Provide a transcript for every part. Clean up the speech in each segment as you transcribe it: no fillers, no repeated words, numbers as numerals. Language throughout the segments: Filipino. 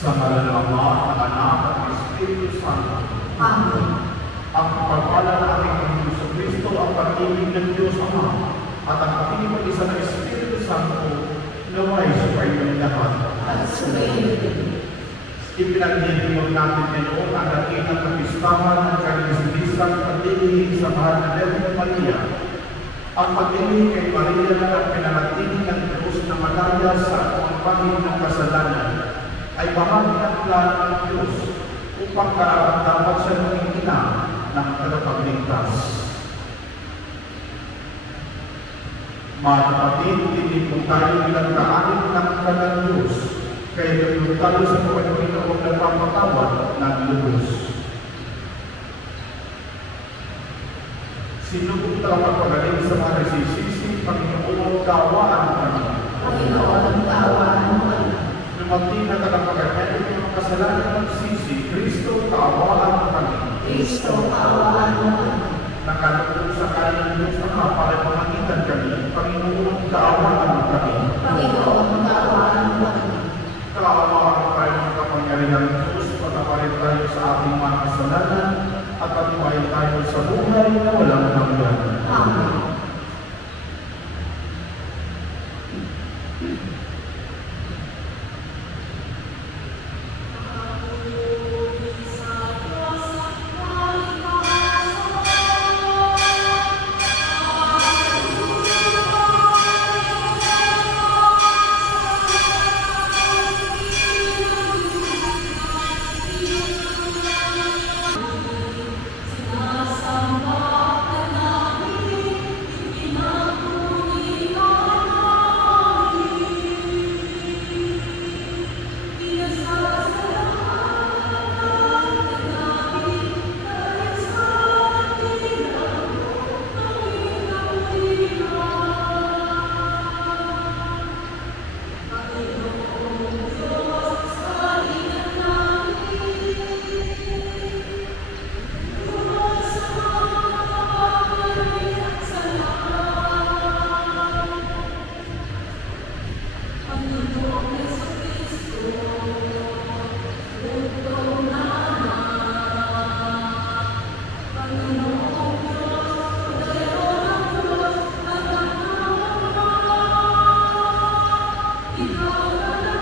Sa ngalan ng Ama, ng Anak, at ng Espiritu Santo. Amen. Ang pagpapala ng ating Jesucristo, ang pag-ibig ng Diyos Ama, at ang pag-ibig ng Espiritu Santo, naway sa kayong lahat. At sumayin din. Ipinaglilingkod natin ngayon ang dakilang kapistahan ng kaliglisang pag-ibig sa mahal na Birhen Maria. Ang pag-ibig kay Maria na ang pinanatiling ng Diyos na malaya sa pangpangin ng kasalanan ay bahagi ng plano ng Diyos upang karapat-dapat siya maging ina ng tagapagligtas. Mga kapatid, hindi po tayo bilang kaanin ng kanang Diyos, kaya ganoon tayo sa Panginoon na papatawad ng lubos. Sinubok tayo magpagaling sa mga nagsisisi, Panginoon, kawaan kami. Panginoon, kawaan kami. Lumati na tagapagalitan ng mga kasalanan ng sisi, Kristo, kaawaan kami. Kristo, kaawaan kami. Nakalagod sa kanan ng Diyos na para pamagitan kami, Panginoon, kaawaan kami. Panginoon, kaawaan kami. Kaawaan tayo ng kapangyarihan ng Diyos, patawarin tayo sa ating mga kasalanan, at patuwain tayo sa buhay na walang hanggan. Amen. Ikaw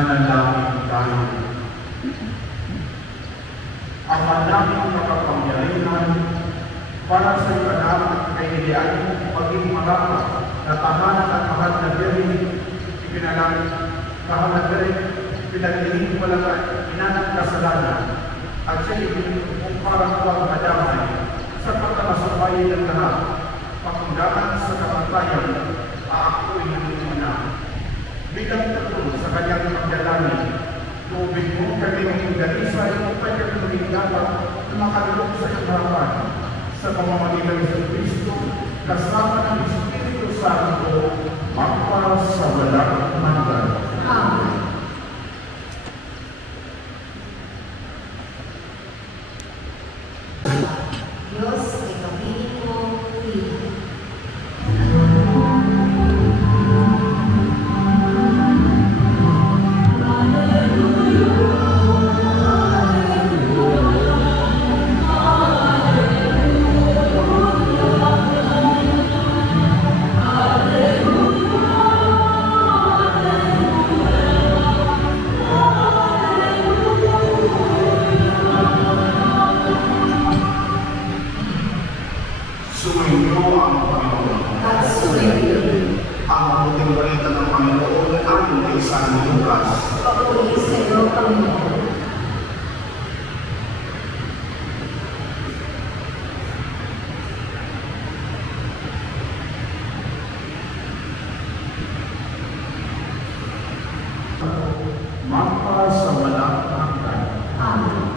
Manalangin tayo. Ang manaming makapangyarihan para sa ibanal at kailian maging marapat na tahanan at mahal na diri pinagdihin mo lang at inanang kasalanan at siya ibinutong parang huwag madamay sa pagkamasabay ng lahat pakundangan sa kamatayan aakoy ng muna. Bilang tatlo sa kanyang pagdalangin, tubig mo kami ng dalisay upay kami maging dapat na makalulog sa kaharapan sa pamamagitan ng Kristo kasama ng Espiritu Santo magpa sa walang hanggan. Amen. Diyos ay kapiling mo, Piliin. Sumainyo ang Panginoon. At sumainyo. Ang mabuting balita ng Panginoon ayon kay San Lucas. Papuri sa iyo, Panginoon. Magpa sa walang hanggan. Amen.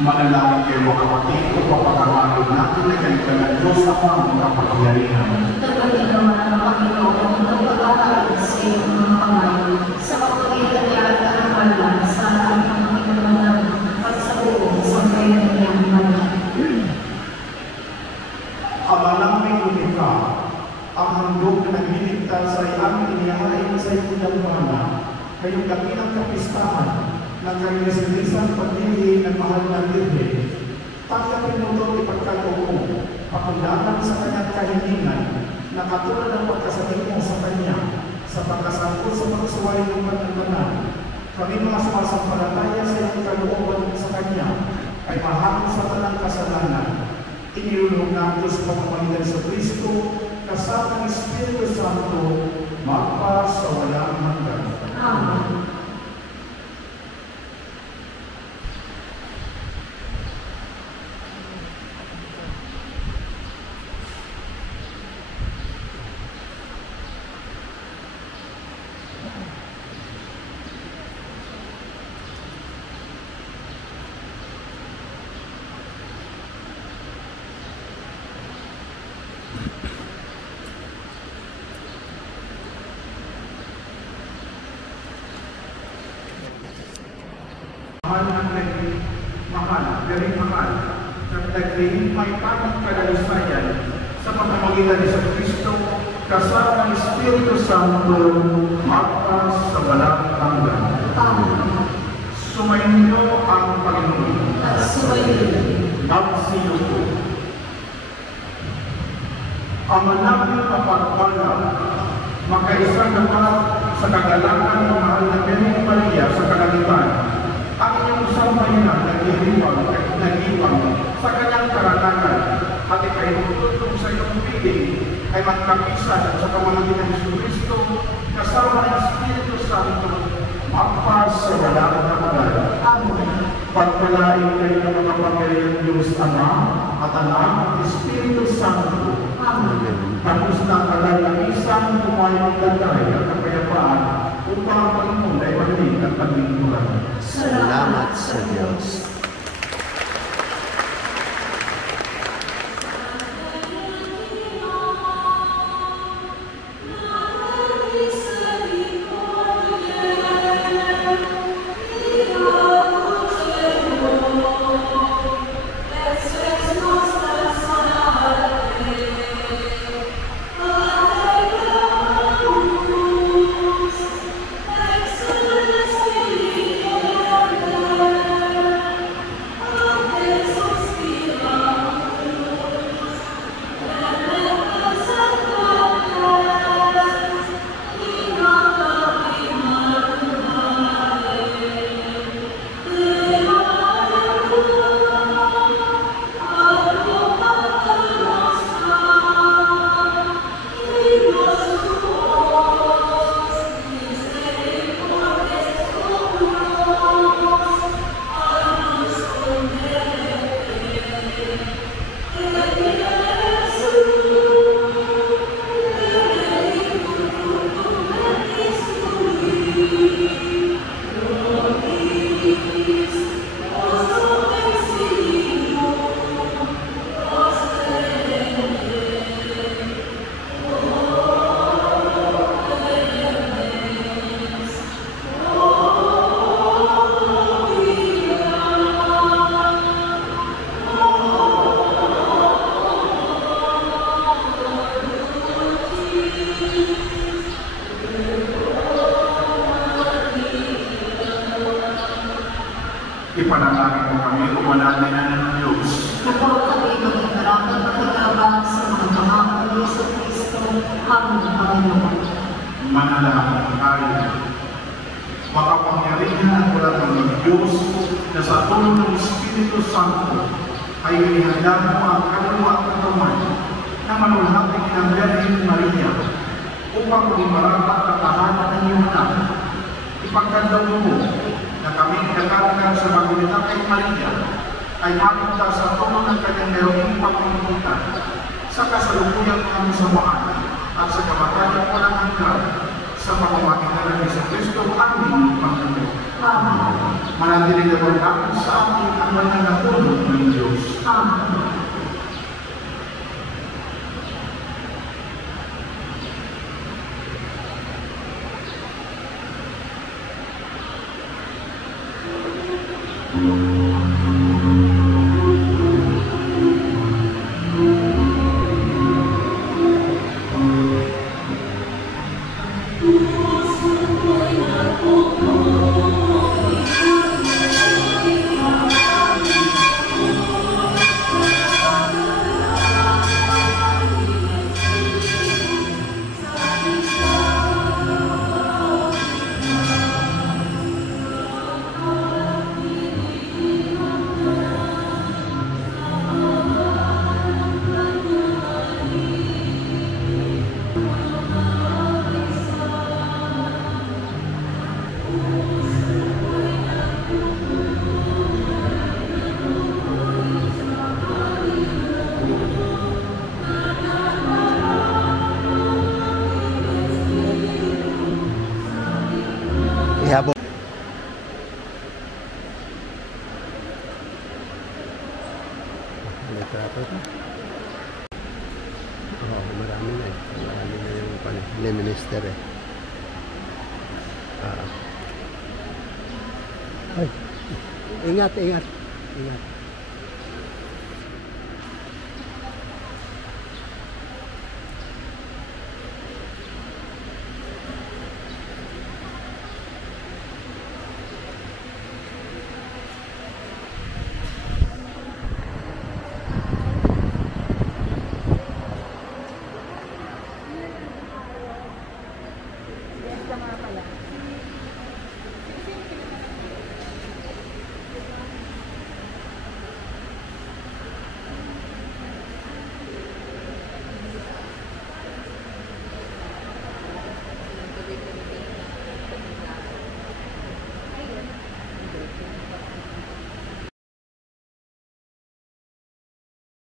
Manalangin kayo mga kapatid upang pagkakalog natin na kayo ka ng Diyos ang kapagyarihan. Nagpaginawa ng Panginoon ang pagkakalit sa iyong mga kamay sa kapatiran niya at karamala sa aming Panginoon at sa buong sambayan niyang banal. Ama namin lumikha, ang handog na nagliligtas ay aming inihain sa iyong dambana, kayong dakilang kapistahan ng karisilisan pagdili ng mahal na Birhen. Tayo pinuto ipagkaloob, pakundangan sa kanyang kahilingan, na katulad ng pagkasabi mo sa kanya, sa pagkasangkot sa pagsuway ng panagbanan. Kami mga sumasampalataya sa iyong kalooban sa kanya, ay mahal sa tanang kasalanan. Inilulog ng Diyos pamamagitan sa Kristo, kasama ng Espiritu Santo, magpa sa walang hanggan. Amen. Very mahal, nagdagling may tamang kadalisayan sa pamamagitan ni sa Kristo, kasama ng Espiritu Santo, magpas sa walang hanggan. Amen. Sumainyo ang Panginoon. At sumainyo. Magsiluto. Ama namin mapagpalang, makaisa naman sa kagalangan ng mahal na Birhen Maria sa kalangitan, ang inyong sambayanan nag-iwang sa kanyang karanagan at ikainututong sa iyong piling ay magkapisan at sa pamamagitan ng Kristo kasama ng Espiritu Santo magpas sa walang hanggan. Amen. Pagpalain kayo ng mga pamilya ng Diyos Ama at Anak at Espiritu Santo. Amen. Tapos ng alay ng isang tumayang gantay at kapayapaan upang ang Panginoon ay mahilig at paglingkuran. Salamat sa Diyos. Ipanalangin mo kami kung wala na ng Diyos. Upang kami maging maraming pakitabang sa mga pangako ni Yesu Kristo, aming Panginoon. Manalangin tayo. Makapangyarihan at wala ng Diyos na sa tulong ng Espiritu Santo ay inihanda mo ang kaluluwa at katawan na manulhating ng Birhen Maria upang maging marapat at tahanan ng iyong anak. Ipagkandaw mo na kami kinakalagan sa magulitan kay Maria ay mapunta sa tulong ng kanyang merong pagpapalitan sa kasalukuyang mga samaan at sa kamatayan walang hanggan sa pamamagitan ng Kristo aming Panginoon. Amen. Manatili naman natin sa ating ang mananatulog ng Diyos. Amen. Ihabo. Litrato. Oo, marami na eh. Marami na yung minister eh. Ay, ingat, ingat. Ingat.